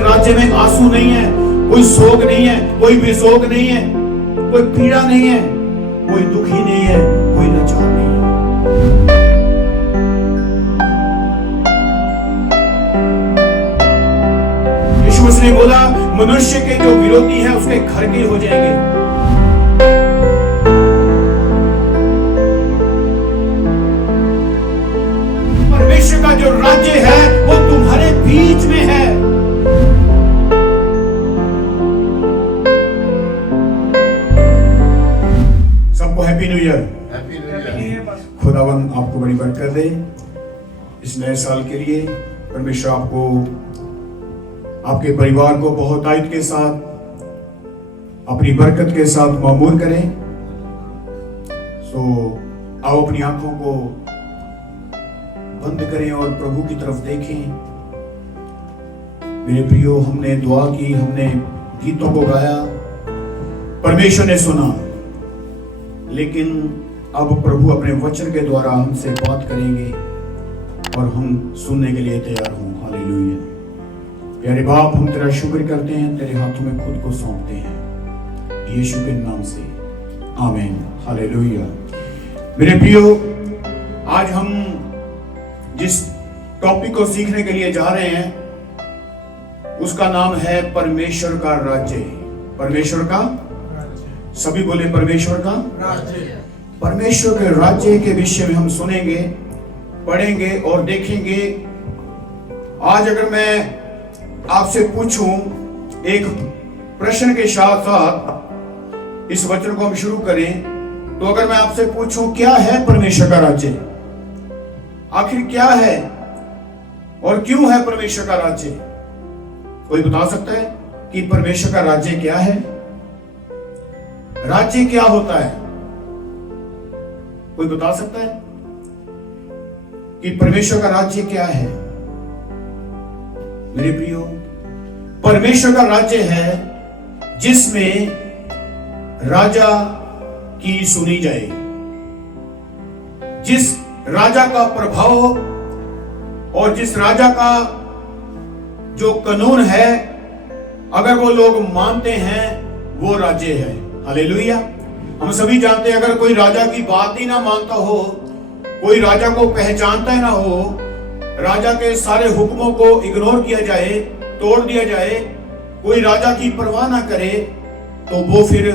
राज्य में आंसू नहीं है, कोई शोक नहीं है, कोई विशोक नहीं है, कोई पीड़ा नहीं है, कोई दुखी नहीं है, कोई लाचार नहीं है। यीशु मसीह ने बोला मनुष्य के जो विरोधी हैं उसके घर के हो जाएंगे। परमेश्वर का जो राज्य है वो तुम्हारे बीच में है। सबको हैप्पी न्यू ईयर। खुदावन आपको बड़ी बरकत दे इस नए साल के लिए। परमेश्वर आपको, आपके परिवार को बहुत आयत के साथ, अपनी बरकत के साथ मामूर करें। सो आओ अपनी आंखों को बंद करें और प्रभु की तरफ देखें। मेरे प्रियो, हमने दुआ की, हमने गीतों को गाया, परमेश्वर ने सुना, लेकिन अब प्रभु अपने वचन के द्वारा हमसे बात करेंगे और हम सुनने के लिए तैयार हों। हालेलुया। प्यारे बाप, हम तेरा शुक्र करते हैं, तेरे हाथों में खुद को सौंपते हैं यीशु के नाम से, आमीन। हालेलुया। मेरे प्रियो, आज हम जिस टॉपिक को सीखने के लिए जा रहे हैं उसका नाम है परमेश्वर का राज्य। परमेश्वर का राज्य। सभी बोले परमेश्वर का राज्य। परमेश्वर के राज्य के विषय में हम सुनेंगे, पढ़ेंगे और देखेंगे। आज अगर मैं आपसे पूछूं, एक प्रश्न के साथ साथ इस वचन को हम शुरू करें, तो अगर मैं आपसे पूछूं क्या है परमेश्वर का राज्य, आखिर क्या है और क्यों है परमेश्वर का राज्य? कोई बता सकता है कि परमेश्वर का राज्य क्या है? राज्य क्या होता है? कोई बता सकता है कि परमेश्वर का राज्य क्या है? मेरे प्रियो, परमेश्वर का राज्य है जिसमें राजा की सुनी जाए, जिस राजा का प्रभाव और जिस राजा का जो कानून है अगर वो लोग मानते हैं वो राज्य है। हालेलुया। हम सभी जानते हैं अगर कोई राजा की बात ही ना मानता हो, कोई राजा को पहचानता ही ना हो, राजा के सारे हुक्मों को इग्नोर किया जाए, तोड़ दिया जाए, कोई राजा की परवाह ना करे, तो वो फिर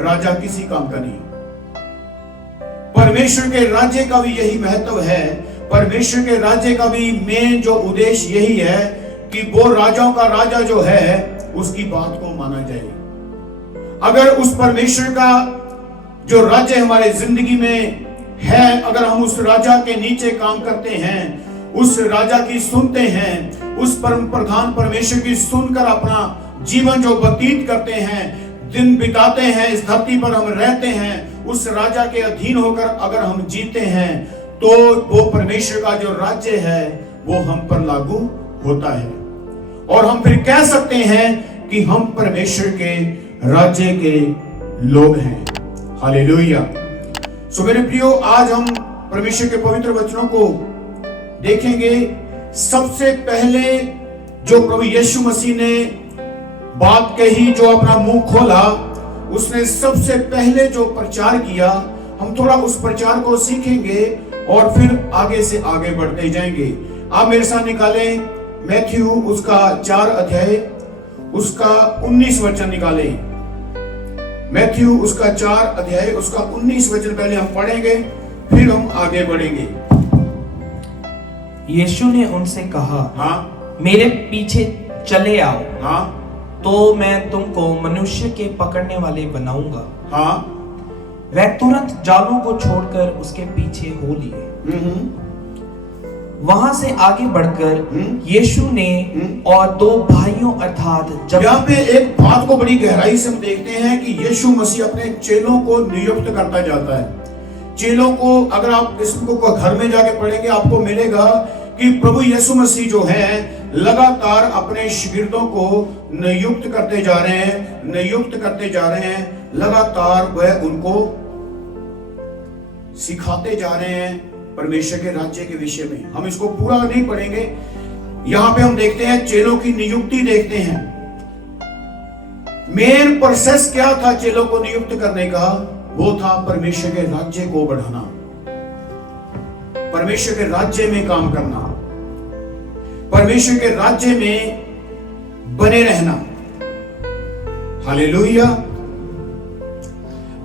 राजा किसी काम का नहीं। परमेश्वर के राज्य का भी यही महत्व है। परमेश्वर के राज्य का भी मेन जो उद्देश्य यही है कि वो राजाओं का राजा जो है उसकी बात को माना जाए। अगर उस परमेश्वर का जो राज्य हमारे जिंदगी में है, अगर हम उस राजा के नीचे काम करते हैं, उस राजा की सुनते हैं, उस परम प्रधान परमेश्वर की सुनकर अपना जीवन जो व्यतीत करते हैं, दिन बिताते हैं, इस धरती पर हम रहते हैं, उस राजा के अधीन होकर अगर हम जीते हैं, तो वो परमेश्वर का जो राज्य है वो हम पर लागू होता है और हम फिर कह सकते हैं कि हम परमेश्वर के राज्य के लोग हैं। हालेलुया। सो मेरे प्रियो, आज हम परमेश्वर के पवित्र वचनों को देखेंगे। सबसे पहले जो प्रभु यीशु मसीह ने बात कही, जो अपना मुंह खोला, उसने सबसे पहले जो प्रचार किया, हम थोड़ा उस प्रचार को सीखेंगे और फिर आगे से आगे बढ़ते जाएंगे। आप मेरे साथ निकालें मैथ्यू उसका 4 अध्याय उसका 19 वचन निकालें। मैथ्यू उसका 4 अध्याय उसका 19 वचन पहले हम पढ़ेंगे, फिर हम आगे बढ़ेंगे। यीशु ने उनसे कहा, हाँ, मेरे पीछे चले आओ, हाँ, तो मैं तुमको मनुष्य के पकड़ने वाले बनाऊंगा। हाँ। वह तुरंत जालों को छोड़कर उसके पीछे हो लिए। वहां से आगे बढ़कर यीशु ने और 2 भाइयों अर्थात जब यहाँ पे एक बात को बड़ी गहराई से हम देखते हैं कि यीशु मसीह अपने चेलों को नियुक्त करता जाता है। चेलों को अगर आप इसको घर में जाके पढ़ेंगे आपको मिलेगा कि प्रभु यीशु मसीह जो है लगातार अपने शिगिर्दों को नियुक्त करते जा रहे हैं, नियुक्त करते जा रहे हैं। लगातार वह उनको सिखाते जा रहे हैं परमेश्वर के राज्य के विषय में। हम इसको पूरा नहीं पढ़ेंगे, यहां पे हम देखते हैं चेलों की नियुक्ति देखते हैं। मेन प्रोसेस क्या था चेलों को नियुक्त करने का? वो था परमेश्वर के राज्य को बढ़ाना, परमेश्वर के राज्य में काम करना, परमेश्वर के राज्य में बने रहना। हालेलुया।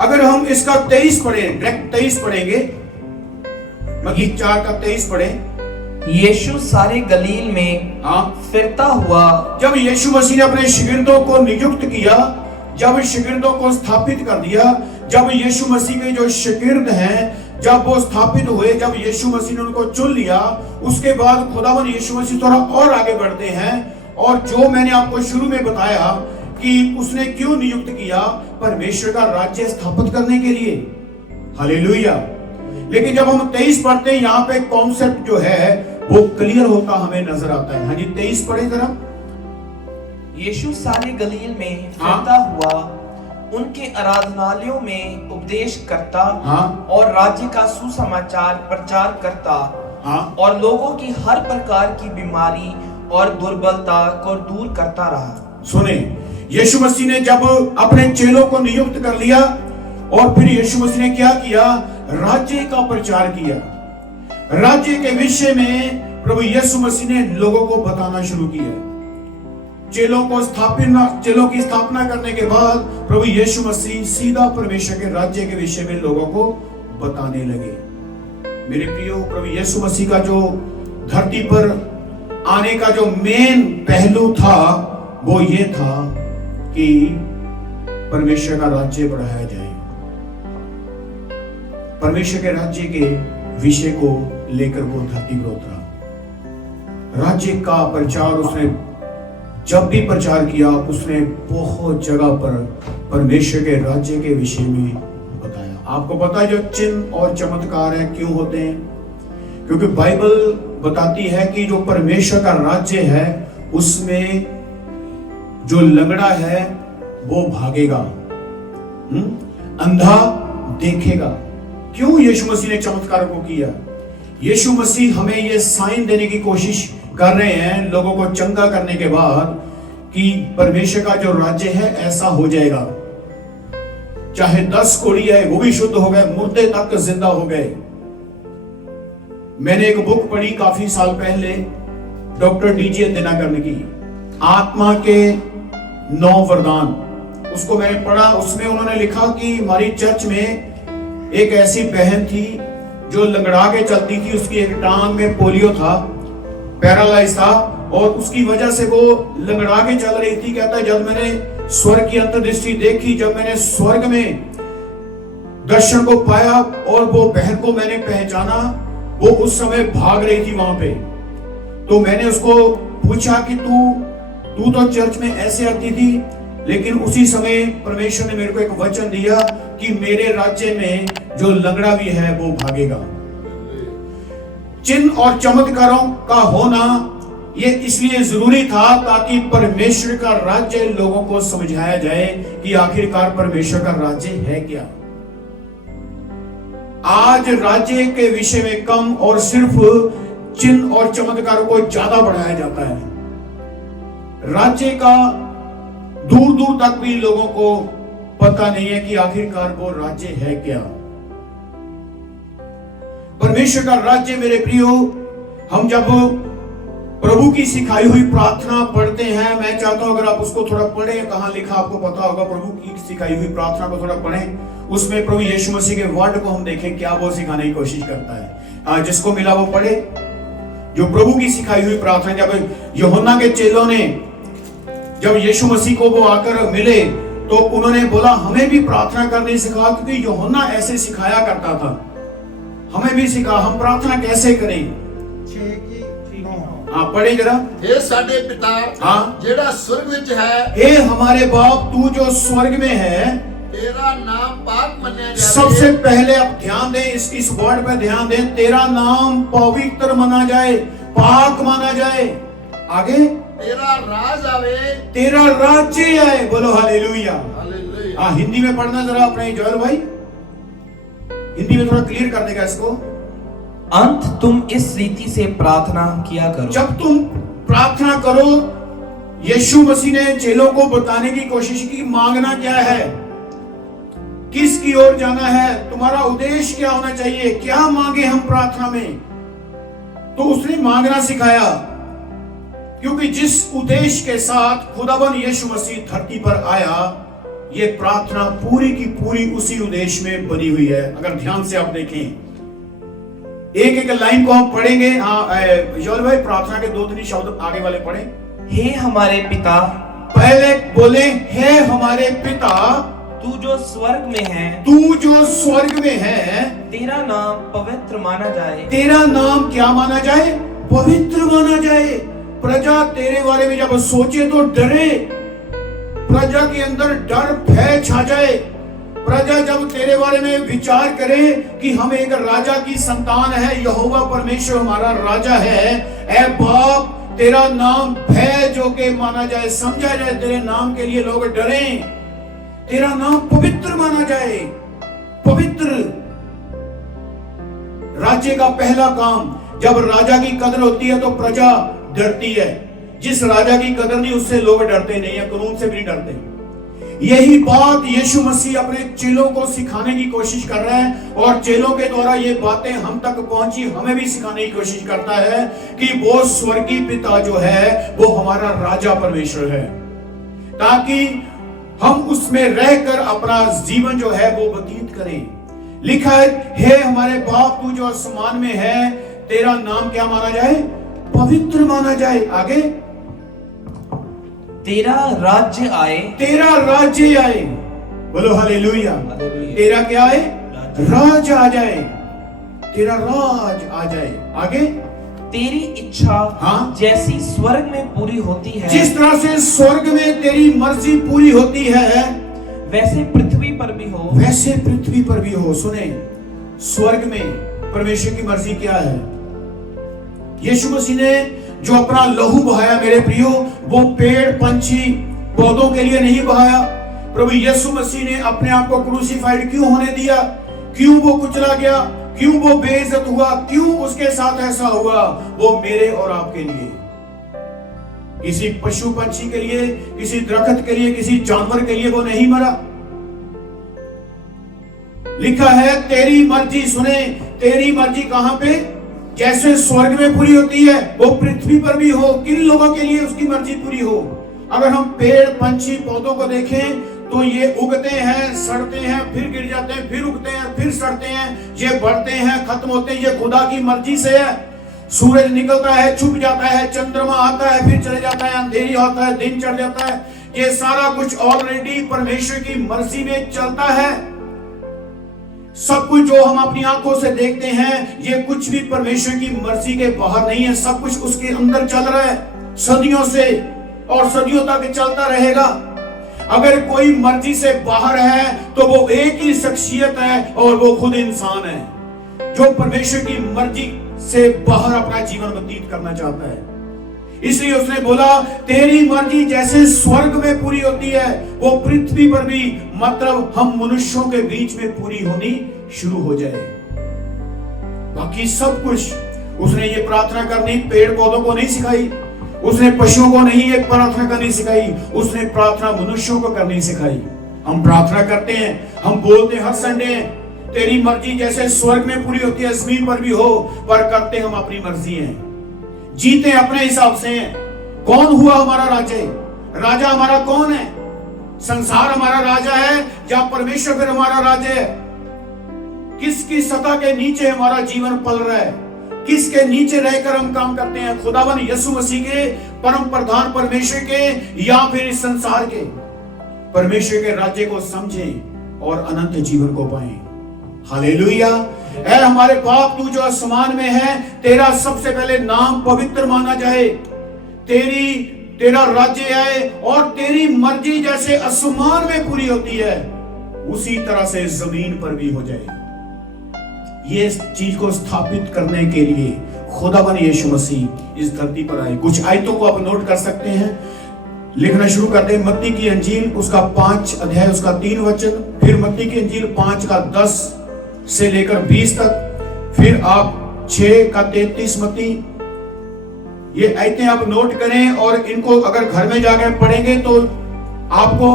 अगर हम इसका 23 पढ़े, डायरेक्ट 23 पढ़ेंगे, मत्ती 4 का 23 पढ़े। यीशु सारे गलील में फिरता हुआ, जब यीशु मसीह ने अपने शिगिर्दों को नियुक्त किया, जब शिगिर्दों को स्थापित कर दिया, जब यीशु मसीह के जो शिगिर्द हैं जब वो स्थापित हुए, जब यीशु मसीह ने उनको चुन लिया, उसके बाद खुदावन यीशु मसीह थोड़ा और आगे बढ़ते हैं। और जो मैंने आपको शुरू में बताया कि उसने क्यों नियुक्त किया, परमेश्वर का राज्य स्थापित करने के लिए। हालेलुया। लेकिन जब हम 23 पढ़ते हैं, यहां पे कॉन्सेप्ट जो है वो क्लियर होता हमें नजर आता है। हाँ जी, 23 पढ़े जरा। यीशु सारे गलील में फिरता हुआ उनके आराधनालयों में उपदेश करता और राज्य का सुसमाचार प्रचार करता और लोगों की हर प्रकार की बीमारी और दुर्बलता को दूर करता रहा। सुने, यीशु मसीह ने जब अपने चेलों को नियुक्त कर लिया और फिर यीशु मसीह ने क्या किया? राज्य का प्रचार किया। राज्य के विषय में प्रभु यीशु मसीह ने लोगों को बताना शुरू किया। चेलों की स्थापना करने के बाद प्रभु यीशु मसीह सीधा परमेश्वर के राज्य के विषय में लोगों को बताने लगे। मेरे प्रियो, प्रभु यीशु मसीह का जो धरती पर आने का जो मेन पहलू था वो ये था कि परमेश्वर का राज्य बढ़ाया जाए। परमेश्वर के राज्य के विषय को लेकर वो धरती पर उतरा। राज्य का प्रचार उसने जब भी प्रचार किया, उसने बहुत जगह पर परमेश्वर के राज्य के विषय में बताया। आपको पता है जो चिन्ह और चमत्कार है क्यों होते हैं? क्योंकि बाइबल बताती है कि जो परमेश्वर का राज्य है उसमें जो लंगड़ा है वो भागेगा, अंधा देखेगा। क्यों यीशु मसीह ने चमत्कार को किया? यीशु मसीह हमें ये साइन देने की कोशिश कर रहे हैं लोगों को चंगा करने के बाद कि परमेश्वर का जो राज्य है ऐसा हो जाएगा। चाहे 10 कोढ़ी है वो भी शुद्ध हो गए, मुर्दे तक जिंदा हो गए। मैंने एक बुक पढ़ी काफी साल पहले डॉक्टर डीजे दिनाकर की, आत्मा के 9 वरदान। उसको मैंने पढ़ा। उसमें उन्होंने लिखा कि हमारी चर्च में एक ऐसी बहन थी जो लंगड़ा के चलती थी, उसकी एक टांग में पोलियो था, पैरालाइज था और उसकी वजह से वो लंगड़ा के चल रही थी। कहता है जब मैंने स्वर्ग की अंतर्दृष्टि देखी, जब मैंने स्वर्ग में दर्शन को पाया और वो बहन को मैंने पहचाना, वो उस समय भाग रही थी वहां पे। तो मैंने उसको पूछा कि तू तो चर्च में ऐसे आती थी, लेकिन उसी समय परमेश्वर ने मेरे को एक वचन दिया कि मेरे राज्य में जो लंगड़ा भी है वो भागेगा। चिन्ह और चमत्कारों का होना ये इसलिए जरूरी था ताकि परमेश्वर का राज्य लोगों को समझाया जाए कि आखिरकार परमेश्वर का राज्य है क्या। आज राज्य के विषय में कम और सिर्फ चिन्ह और चमत्कारों को ज्यादा बढ़ाया जाता है। राज्य का दूर दूर तक भी लोगों को पता नहीं है कि आखिरकार वो राज्य है क्या। परमेश्वर का राज्य मेरे प्रियो, हम जब प्रभु की सिखाई हुई प्रार्थना पढ़ते हैं, मैं चाहता हूं अगर आप उसको थोड़ा पढ़ें, कहां लिखा आपको पता होगा, प्रभु की सिखाई हुई प्रार्थना को थोड़ा पढ़ें। उसमें प्रभु यीशु मसीह के वर्ड को हम देखें क्या वो सिखाने की कोशिश करता है। जिसको मिला वो पढ़े। जो प्रभु की सिखाई हुई प्रार्थना, जब यूहन्ना के चेलों ने जब यीशु मसीह को वो आकर मिले तो उन्होंने बोला हमें भी प्रार्थना करने सिखा, क्योंकि यूहन्ना ऐसे सिखाया करता था, हमें भी सिखा हम प्रार्थना कैसे करें। हाँ पढ़े जरा। हे साडे पिता जेड़ा स्वर्ग विच है, हे हमारे बाप तू जो स्वर्ग में है, तेरा नाम पाक मनाया जाए। सबसे पहले आप ध्यान दें, इस वर्ड पे ध्यान दें, तेरा नाम पवित्र माना जाए, पाक माना जाए। आगे तेरा राज आवे, तेरा राज्य आए। बोलो हालेलुया। हालेलुया। हिंदी में पढ़ना जरा अपने जोएल भाई, हिंदी में थोड़ा क्लियर कर देगा इसको। अंत तुम इस रीति से प्रार्थना किया करो। जब तुम प्रार्थना करो। यीशु मसीह ने चेलों को बताने की कोशिश की, मांगना क्या है, किसकी ओर जाना है, तुम्हारा उद्देश्य क्या होना चाहिए, क्या मांगे हम प्रार्थना में। तो उसने मांगना सिखाया, क्योंकि जिस उद्देश्य के साथ खुदावन यीशु मसीह धरती पर आया, ये प्रार्थना पूरी की पूरी उसी उद्देश्य में बनी हुई है। अगर ध्यान से आप देखें, एक एक लाइन को हम पढ़ेंगे। योल भाई प्रार्थना के 2-3 शब्द आगे वाले पढ़े। हे हमारे पिता, पहले बोले हे हमारे पिता, तू जो स्वर्ग में है, तू जो स्वर्ग में है, तेरा नाम पवित्र माना जाए। तेरा नाम क्या माना जाए? पवित्र माना जाए। प्रजा तेरे बारे में जब सोचे तो डरे, प्रजा के अंदर डर भय छा जाए। प्रजा जब तेरे बारे में विचार करे कि हम एक राजा की संतान है, यहोवा परमेश्वर हमारा राजा है, ऐ बाप तेरा नाम भय जो के माना जाए, समझा जाए, तेरे नाम के लिए लोग डरें, तेरा नाम पवित्र माना जाए। पवित्र राज्य का पहला काम, जब राजा की कदर होती है तो प्रजा डरती है। जिस राजा की कदर नहीं उससे लोग डरते नहीं है, कानून से भी नहीं डरते। यही बात यीशु मसीह अपने चेलों को सिखाने की कोशिश कर रहा है, और चेलों के द्वारा ये बातें हम तक पहुंची, हमें भी सिखाने की कोशिश करता है कि वो स्वर्गीय पिता जो है वो हमारा राजा परमेश्वर है, ताकि हम उसमें रहकर अपना जीवन जो है वो व्यतीत करें। लिखा है, हे हमारे बाप तू जो आसमान में है, तेरा नाम क्या माना जाए? पवित्र माना जाए। आगे, तेरा राज्य आए, तेरा राज्य आए। बोलो हालेलुया। हालेलुया। तेरा क्या आए? राज आ जाए, तेरा राज आ जाए। आगे, तेरी इच्छा हाँ? जैसी स्वर्ग में पूरी होती है, जिस तरह से स्वर्ग में तेरी मर्जी पूरी होती है, वैसे पृथ्वी पर भी हो, वैसे पृथ्वी पर भी हो। सुने, स्वर्ग में परमेश्वर की मर्जी क्या है? यीशु मसीह ने जो अपना लहू बहाया मेरे प्रियो, वो पेड़ पंछी पौधों के लिए नहीं बहाया। प्रभु यीशु मसीह ने अपने आप को क्रूसीफाइड क्यों होने दिया? क्यों वो कुचला गया? क्यों वो बेइज्जत हुआ? क्यों उसके साथ ऐसा हुआ? वो मेरे और आपके लिए, किसी पशु पंछी के लिए, किसी दरख्त के लिए, किसी जानवर के लिए वो नहीं मरा। लिखा है तेरी मर्जी, सुने, तेरी मर्जी कहां पे? जैसे स्वर्ग में पूरी होती है, वो पृथ्वी पर भी हो। किन लोगों के लिए उसकी मर्जी पूरी हो? अगर हम पेड़ पंछी पौधों को देखें तो ये उगते हैं, सड़ते हैं, फिर गिर जाते हैं, फिर उगते हैं, फिर सड़ते हैं, ये बढ़ते हैं, खत्म होते हैं, ये खुदा की मर्जी से है। सूरज निकलता है, छुप जाता है, चंद्रमा आता है, फिर चले जाता है, अंधेरी होता है, दिन चढ़ जाता है, ये सारा कुछ ऑलरेडी परमेश्वर की मर्जी में चलता है। सब कुछ जो हम अपनी आंखों से देखते हैं, ये कुछ भी परमेश्वर की मर्जी के बाहर नहीं है, सब कुछ उसके अंदर चल रहा है, सदियों से और सदियों तक चलता रहेगा। अगर कोई मर्जी से बाहर है तो वो एक ही शख्सियत है, और वो खुद इंसान है, जो परमेश्वर की मर्जी से बाहर अपना जीवन व्यतीत करना चाहता है। इसलिए उसने बोला तेरी मर्जी जैसे स्वर्ग में पूरी होती है, वो पृथ्वी पर भी, मतलब हम मनुष्यों के बीच में पूरी होनी शुरू हो जाए। बाकी सब कुछ उसने ये प्रार्थना करनी पेड़ पौधों को नहीं सिखाई, उसने पशुओं को नहीं एक प्रार्थना करनी सिखाई, उसने प्रार्थना मनुष्यों को करनी सिखाई। हम प्रार्थना करते हैं, हम बोलते हैं हर संडे, तेरी मर्जी जैसे स्वर्ग में पूरी होती है जमीन पर भी हो, पर करते हम अपनी मर्जी है, जीते अपने हिसाब से हैं। कौन हुआ हमारा राजा? राजा हमारा कौन है? संसार हमारा राजा है या परमेश्वर फिर हमारा राजा है? किसकी सत्ता के नीचे हमारा जीवन पल रहा है? किसके नीचे रहकर हम काम करते हैं? खुदावन यीशु मसीह के, परम प्रधान परमेश्वर के, या फिर इस संसार के? परमेश्वर के राज्य को समझें और अनंत जीवन को पाएं। हालेलुया। ऐ हमारे बाप तू जो आसमान में है, तेरा सबसे पहले नाम पवित्र माना जाए, तेरा राज्य आए, और तेरी मर्जी जैसे आसमान में पूरी होती है उसी तरह से जमीन पर भी हो जाए। ये चीज को स्थापित करने के लिए खुदावन यीशु मसीह इस धरती पर आए। कुछ आयतों को आप नोट कर सकते हैं, लिखना शुरू करते हैं। मत्ती की अंजील उसका 5 अध्याय उसका 3 वचन, फिर मत्ती की अंजील 5 का 10 से लेकर 20 तक, फिर आप 6 का 33 मत्ती, ये आयतें आप नोट करें और इनको अगर घर में जाकर पढ़ेंगे तो आपको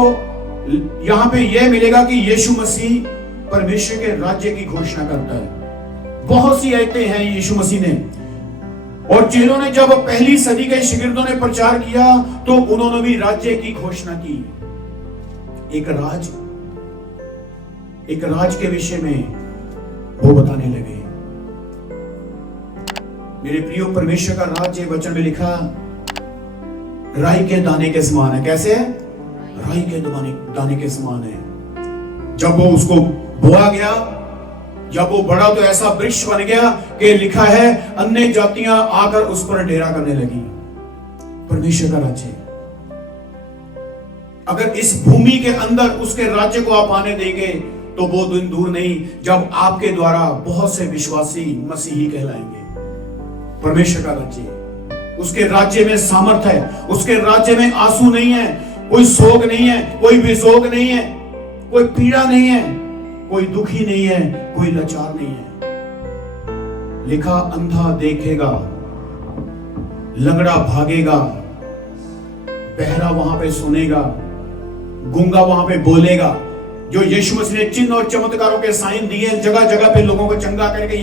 यहां पे यह मिलेगा कि यीशु मसीह परमेश्वर के राज्य की घोषणा करता है। बहुत सी आयतें हैं यीशु मसीह ने। और चेलों ने जब पहली सदी के शिगिर्दों ने प्रचार किया तो उन्होंने भी राज्य की घोषणा की। एक राज के विषय में वो बताने लगे। मेरे प्रियो, परमेश्वर का राज्य वचन में लिखा राई के दाने के समान है। कैसे है? राई के दाने के समान है। जब वो उसको बोआ गया, जब वो बड़ा तो ऐसा वृक्ष बन गया कि लिखा है अन्य जातियां आकर उस पर डेरा करने लगी। परमेश्वर का राज्य, अगर इस भूमि के अंदर उसके राज्य को आप आने देंगे तो वो दिन दूर नहीं जब आपके द्वारा बहुत से विश्वासी मसीही कहलाएंगे। परमेश्वर का राज्य, उसके राज्य में सामर्थ है, उसके राज्य में आंसू नहीं है, कोई शोक नहीं है, कोई विशोक नहीं है, कोई पीड़ा नहीं है, कोई दुखी नहीं है, कोई लाचार नहीं है। लिखा अंधा देखेगा, लंगड़ा भागेगा, बहरा वहां पे सुनेगा, गूंगा वहां पे बोलेगा। जो यीशु मसीह ने चिन्ह और चमत्कारों के साइन दिए, जगह जगह पे लोगों को चंगा करके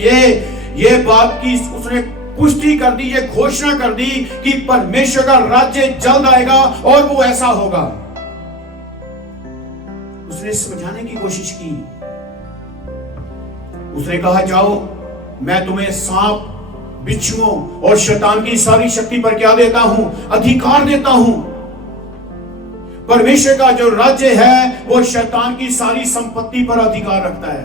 ये बात की उसने पुष्टि कर दी, ये घोषणा कर दी कि परमेश्वर का राज्य जल्द आएगा और वो ऐसा होगा। उसने समझाने की कोशिश की। उसने कहा जाओ, मैं तुम्हें सांप, बिच्छुओं और शैतान की सारी शक्ति पर क्या देता हूं? अधिकार देता हूं। परमेश्वर का जो राज्य है वो शैतान की सारी संपत्ति पर अधिकार रखता है,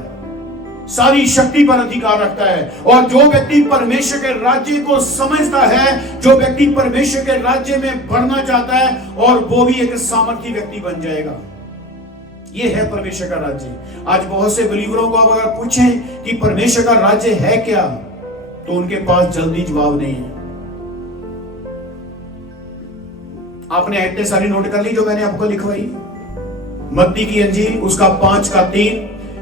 सारी शक्ति पर अधिकार रखता है। और जो व्यक्ति परमेश्वर के राज्य को समझता है, जो व्यक्ति परमेश्वर के राज्य में बढ़ना चाहता है, और वो भी एक सामर्थी व्यक्ति बन जाएगा। ये है परमेश्वर का राज्य। आज बहुत से बिलीवरों को आप अगर पूछें कि परमेश्वर का राज्य है क्या, तो उनके पास जल्दी जवाब नहीं है। आपने आयतें सारी नोट कर ली जो मैंने आपको लिखवाई। मत्ती की इंजील उसका 5:3,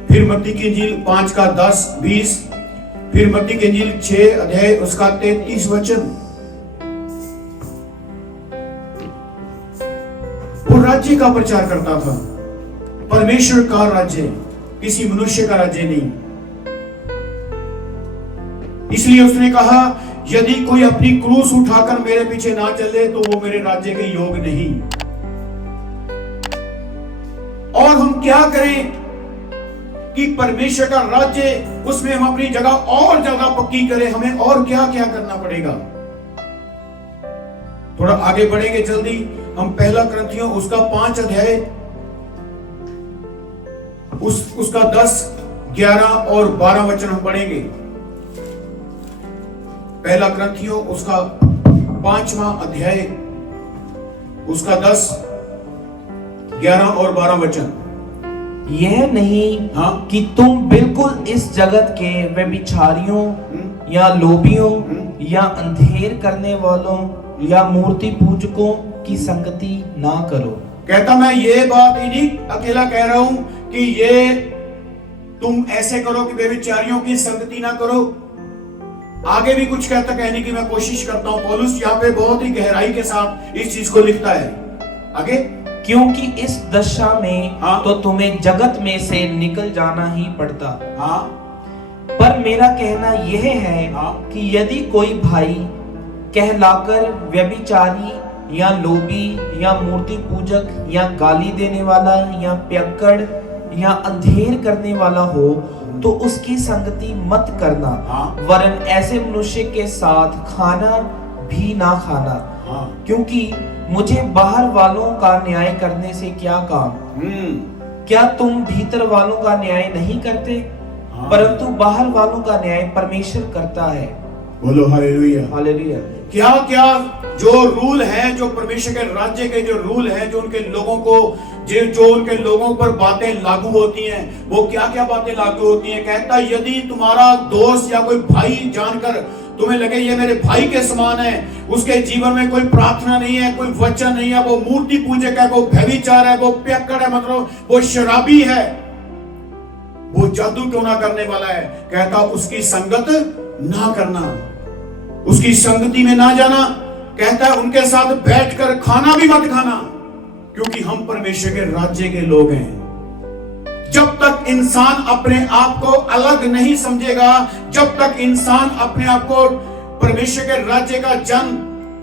फिर मत्ती की इंजील 5:10-20, फिर मत्ती की इंजील 6 अध्याय उसका 33 वचन। वो राज्य का प्रचार करता था, परमेश्वर का राज्य, किसी मनुष्य का राज्य नहीं। इसलिए उसने कहा यदि कोई अपनी क्रूस उठाकर मेरे पीछे ना चले तो वो मेरे राज्य के योग नहीं। और हम क्या करें कि परमेश्वर का राज्य, उसमें हम अपनी जगह और ज्यादा पक्की करें। हमें और क्या क्या करना पड़ेगा? थोड़ा आगे बढ़ेंगे जल्दी। हम पहला ग्रंथियों उसका 5 अध्याय उसका 10, 11 और 12 वचन हम पढ़ेंगे। पहला ग्रंथियों उसका 5वां अध्याय उसका 10, 11 और 12 वचन। यह नहीं कि तुम बिल्कुल इस जगत के व्यभिचारियों या लोभियों या अंधेर करने वालों या मूर्ति पूजकों की संगति ना करो। कहता मैं ये बात ही नहीं अकेला कह रहा हूं कि ये तुम ऐसे करो कि व्यभिचारियों की संगति ना करो। आगे भी कुछ कहने की मैं कोशिश करता हूं। पौलुस यहाँ पे बहुत ही गहराई के साथ इस चीज को लिखता है। आगे, क्योंकि इस दशा में तो तुम्हें जगत में से निकल जाना ही पड़ता। पर मेरा कहना यह है कि यदि कोई भाई कहलाकर व्यभिचारी या लोभी या मूर्ति पूजक या गाली देने वाला या पियक्कड़ या अंधेर करने वाला हो तो उसकी संगति मत करना, वरन ऐसे मनुष्य के साथ खाना भी ना खाना। क्योंकि मुझे बाहर वालों का न्याय करने से क्या काम? क्या तुम भीतर वालों का न्याय नहीं करते? परंतु बाहर वालों का न्याय परमेश्वर करता है। बोलो हालेलुया, हालेलुया। क्या क्या जो रूल है, जो परमेश्वर के राज्य के जो रूल है, जो उनके लोगों को जो उनके लोगों पर बातें लागू होती हैं, वो क्या क्या बातें लागू होती हैं? कहता यदि तुम्हारा दोस्त या कोई भाई जानकर तुम्हें लगे ये मेरे भाई के समान है, उसके जीवन में कोई प्रार्थना नहीं है, कोई वचन नहीं है, वो मूर्ति पूजक है, वो व्यभिचार है, वो पियक्कड़ है, मतलब वो शराबी है, वो जादू टोना करने वाला है, कहता उसकी संगत ना करना, उसकी संगति में ना जाना। कहता है उनके साथ बैठकर खाना भी मत खाना, क्योंकि हम परमेश्वर के राज्य के लोग हैं। जब तक इंसान अपने आप को अलग नहीं समझेगा, जब तक इंसान अपने आप को परमेश्वर के राज्य का जन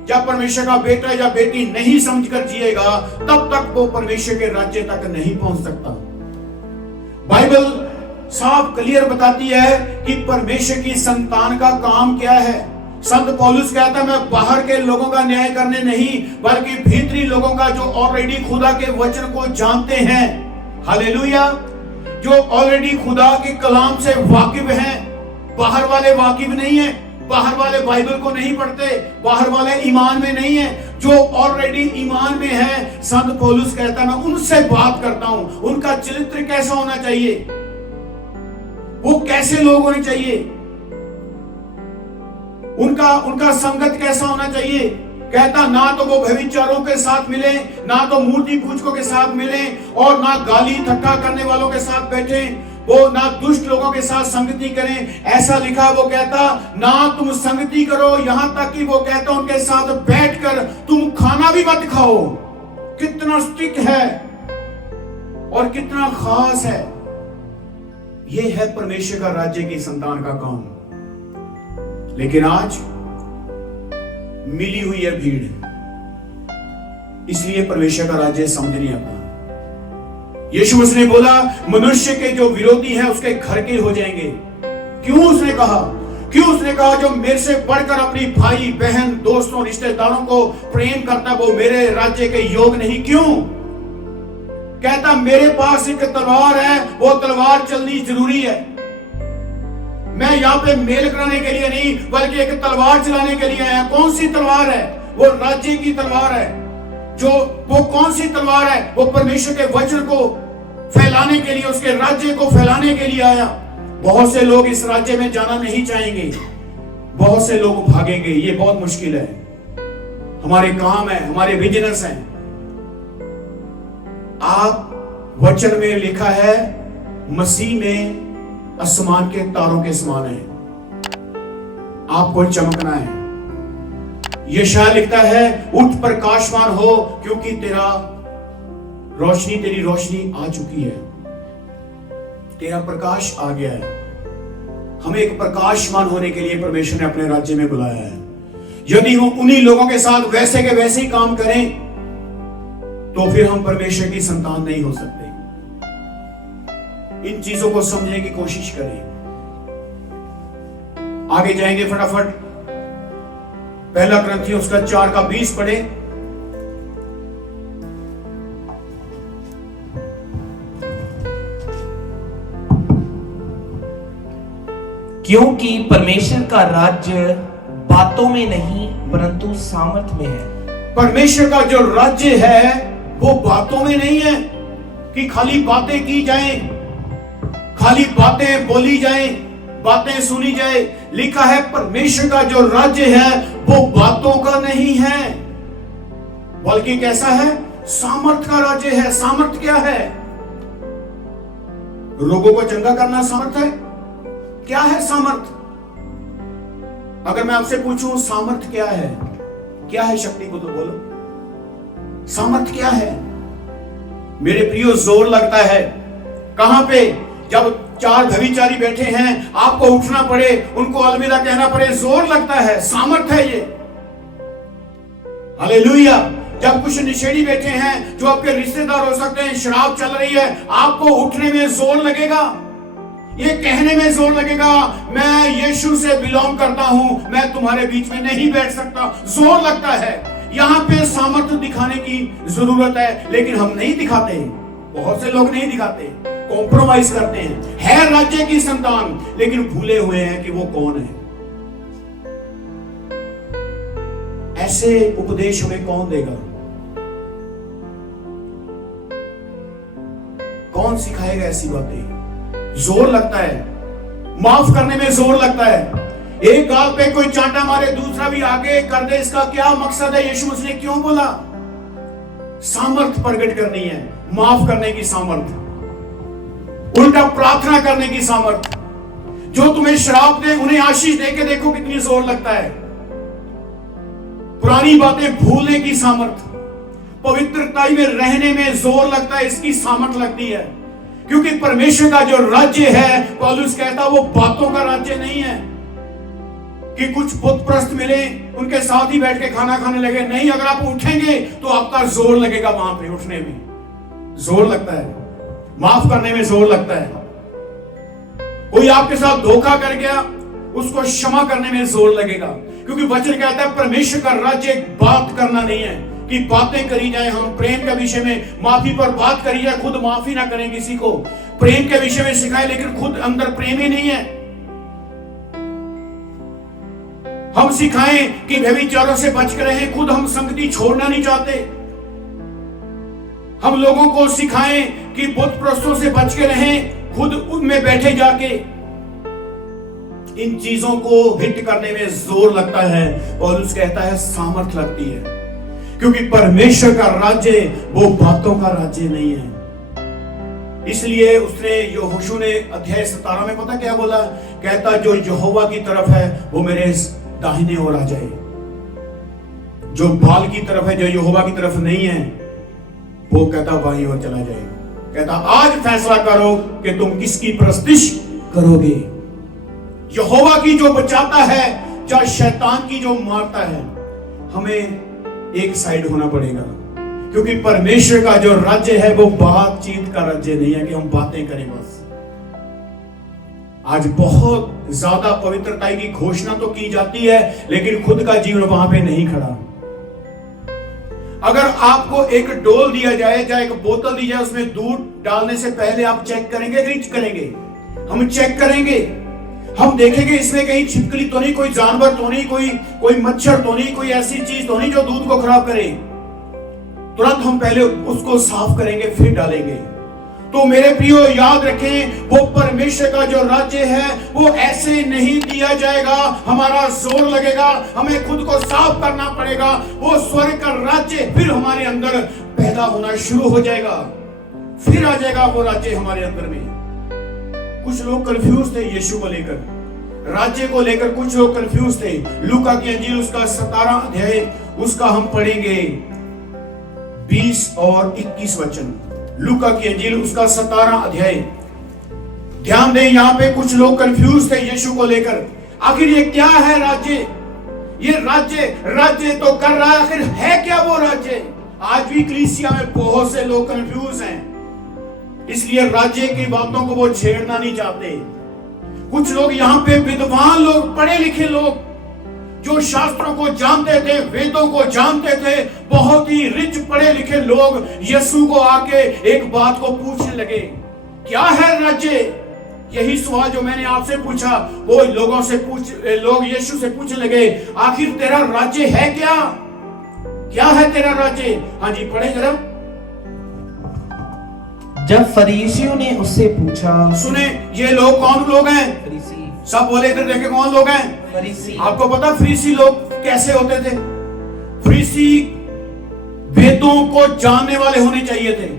या परमेश्वर का बेटा या बेटी नहीं समझकर जिएगा, तब तक वो परमेश्वर के राज्य तक नहीं पहुंच सकता। बाइबल साफ क्लियर बताती है कि परमेश्वर की संतान का काम क्या है। संत पौलुस कहता है मैं बाहर के लोगों का न्याय करने नहीं, बल्कि भीतरी लोगों का जो ऑलरेडी खुदा के वचन को जानते हैं, हालेलुया, जो ऑलरेडी खुदा के कलाम से वाकिफ हैं। बाहर वाले वाकिफ नहीं है, बाहर वाले बाइबल को नहीं पढ़ते, बाहर वाले ईमान में नहीं है, जो ऑलरेडी ईमान में है। संत पौलुस कहता है मैं उनसे बात करता हूं, उनका चरित्र कैसा होना चाहिए, वो कैसे लोग होने चाहिए, उनका संगत कैसा होना चाहिए। कहता ना तो वो व्यभिचारों के साथ मिले, ना तो मूर्ति पूजकों के साथ मिले, और ना गाली ठट्ठा करने वालों के साथ बैठे, वो ना दुष्ट लोगों के साथ संगति करें, ऐसा लिखा। वो कहता ना तुम संगति करो, यहां तक कि वो कहता उनके साथ बैठकर तुम खाना भी मत खाओ। कितना स्ट्रिक्ट है और कितना खास है। यह है परमेश्वर का राज्य की संतान का काम। लेकिन आज मिली हुई है भीड़, इसलिए परमेश्वर का राज्य समझ नहीं आता। यीशु मसीह ने बोला मनुष्य के जो विरोधी हैं उसके घर के हो जाएंगे। क्यों उसने कहा जो मेरे से बढ़कर अपनी भाई बहन दोस्तों रिश्तेदारों को प्रेम करता वो मेरे राज्य के योग नहीं। क्यों? कहता मेरे पास एक तलवार है, वो तलवार चलनी जरूरी है। मैं यहाँ पे मेल कराने के लिए नहीं, बल्कि एक तलवार चलाने के लिए आया। कौन सी तलवार है? वो राज्य की तलवार है। वो कौन सी तलवार है? वो परमेश्वर के वचन को फैलाने के लिए, उसके राज्य को फैलाने के लिए आया। बहुत से लोग इस राज्य में जाना नहीं चाहेंगे, बहुत से लोग भागेंगे। ये बहुत मुश्किल है। हमारे काम है, हमारे बिजनेस हैं। आप वचन में लिखा है मसीह में आसमान के तारों के समान है, आपको चमकना है। यशायाह लिखता है उठ प्रकाशमान हो, क्योंकि तेरी रोशनी आ चुकी है, तेरा प्रकाश आ गया है। हमें एक प्रकाशमान होने के लिए परमेश्वर ने अपने राज्य में बुलाया है। यदि हम उन्हीं लोगों के साथ वैसे के वैसे ही काम करें तो फिर हम परमेश्वर की संतान नहीं हो सकते। इन चीजों को समझने की कोशिश करें। आगे जाएंगे फटाफट। पहला ग्रंथियों उसका 4:20 पढ़े। क्योंकि परमेश्वर का राज्य बातों में नहीं परंतु सामर्थ में है। परमेश्वर का जो राज्य है वो बातों में नहीं है कि खाली बातें की जाएं, खाली बातें बोली जाएं, बातें सुनी जाए। लिखा है परमेश्वर का जो राज्य है वो बातों का नहीं है, बल्कि कैसा है? सामर्थ का राज्य है। सामर्थ क्या है? रोगों को चंगा करना सामर्थ है? क्या है सामर्थ? अगर मैं आपसे पूछूं सामर्थ क्या है, क्या है शक्ति को, तो बोलो सामर्थ क्या है? मेरे प्रियो जोर लगता है। कहां पे? जब 4 व्यभिचारी बैठे हैं, आपको उठना पड़े, उनको अलविदा कहना पड़े, जोर लगता है। सामर्थ है ये। हालेलुया। जब कुछ नशेड़ी बैठे हैं जो आपके रिश्तेदार हो सकते हैं, शराब चल रही है, आपको उठने में जोर लगेगा, ये कहने में जोर लगेगा मैं यीशु से बिलोंग करता हूं, मैं तुम्हारे बीच में नहीं बैठ सकता। जोर लगता है। यहां पे सामर्थ्य दिखाने की जरूरत है, लेकिन हम नहीं दिखाते। बहुत से लोग नहीं दिखाते, कॉम्प्रोमाइज करते हैं। है राज्य की संतान, लेकिन भूले हुए हैं कि वो कौन है। ऐसे उपदेश हमें कौन देगा? कौन सिखाएगा ऐसी बातें? जोर लगता है। माफ करने में जोर लगता है। एक गाल पे कोई चांटा मारे, दूसरा भी आगे कर दे, इसका क्या मकसद है? यीशु मसीह ने क्यों बोला? सामर्थ प्रकट करनी है, माफ करने की सामर्थ, उल्टा प्रार्थना करने की सामर्थ। जो तुम्हें श्राप दे उन्हें आशीष दे के देखो कितनी जोर लगता है। पुरानी बातें भूलने की सामर्थ, पवित्रताई में रहने में जोर लगता है, इसकी सामर्थ लगती है। क्योंकि परमेश्वर का जो राज्य है, पौलुस कहता वो बातों का राज्य नहीं है कि कुछ बुतप्रस्त मिले उनके साथ ही बैठ के खाना खाने लगे। नहीं, अगर आप उठेंगे तो आपका जोर लगेगा, वहां पे उठने में जोर लगता है, माफ करने में जोर लगता है। कोई आपके साथ धोखा कर गया, उसको क्षमा करने में जोर लगेगा। क्योंकि वचन कहता है परमेश्वर का राज्य एक बात करना नहीं है कि बातें करी जाए, हम प्रेम के विषय में माफी पर बात करी जाए, खुद माफी ना करें किसी को, प्रेम के विषय में सिखाएं लेकिन खुद अंदर प्रेम ही नहीं है। हम सिखाएं कि व्यभिचारों से बच कर रहें, खुद हम संगति छोड़ना नहीं चाहते। हम लोगों को सिखाएं कि बुत प्रस्तों से बच के रहें, खुद उनमें बैठे जाके। इन चीजों को हिट करने में जोर लगता है। पौलुस कहता है सामर्थ लगती है, क्योंकि परमेश्वर का राज्य वो बातों का राज्य नहीं है। इसलिए उसने यहोशू ने अध्याय 17 में पता क्या बोला? कहता जो यहोवा की तरफ है वो मेरे दाहिने ओर आ जाए, जो बाल की तरफ है, जो यहोवा की तरफ नहीं है, वो कहता बाईं ओर चला जाए। कहता आज फैसला करो कि तुम किसकी परस्तिश करोगे, यहोवा की जो बचाता है या शैतान की जो मारता है। हमें एक साइड होना पड़ेगा, क्योंकि परमेश्वर का जो राज्य है वो बातचीत का राज्य नहीं है कि हम बातें करें बस। आज बहुत ज्यादा पवित्रताई की घोषणा तो की जाती है, लेकिन खुद का जीवन वहां पे नहीं खड़ा। अगर आपको एक डोल दिया जाए या एक बोतल दी जाए, उसमें दूध डालने से पहले आप चेक करेंगे, रीच करेंगे? हम चेक करेंगे, हम देखेंगे इसमें कहीं छिपकली तो नहीं, कोई जानवर तो नहीं, कोई मच्छर तो नहीं, कोई ऐसी चीज तो नहीं जो दूध को खराब करे। तुरंत हम पहले उसको साफ करेंगे फिर डालेंगे। तो मेरे प्रियो याद रखें, वो परमेश्वर का जो राज्य है वो ऐसे नहीं दिया जाएगा। हमारा जोर लगेगा, हमें खुद को साफ करना पड़ेगा। वो स्वर्ग का राज्य फिर हमारे अंदर पैदा होना शुरू हो जाएगा, फिर आ जाएगा वो राज्य हमारे अंदर में। कुछ लोग कंफ्यूज थे यीशु को लेकर, राज्य को लेकर कुछ लोग कंफ्यूज थे। लूका की अंजील उसका 17 अध्याय उसका हम पढ़ेंगे 20 और 21 वचन। लूका की अंजील उसका 17 अध्याय। ध्यान दें, यहां पे कुछ लोग कंफ्यूज थे यीशु को लेकर। आखिर ये क्या है राज्य? ये राज्य तो कर रहा है, आखिर है क्या वो राज्य? आज भी कलीसिया में बहुत से लोग कंफ्यूज हैं, इसलिए राज्य की बातों को वो छेड़ना नहीं चाहते। कुछ लोग यहाँ पे विद्वान लोग, पढ़े लिखे लोग, जो शास्त्रों को जानते थे, वेदों को जानते थे, बहुत ही रिच पढ़े लिखे लोग यीशु को आके एक बात को पूछने लगे, क्या है राज्य? यही सवाल जो मैंने आपसे पूछा, वो लोग यीशु से पूछने लगे, आखिर तेरा राज्य है क्या? क्या है तेरा राज्य? हाँ जी, पढ़े जरा। जब फरीसियों ने उससे पूछा, सुने, ये लोग कौन लोग हैं? फरीसी। सब बोले इधर देखे कौन लोग हैं? फरीसी। आपको पता फरीसी लोग कैसे होते थे? फरीसी वेदों को जानने वाले होने चाहिए थे।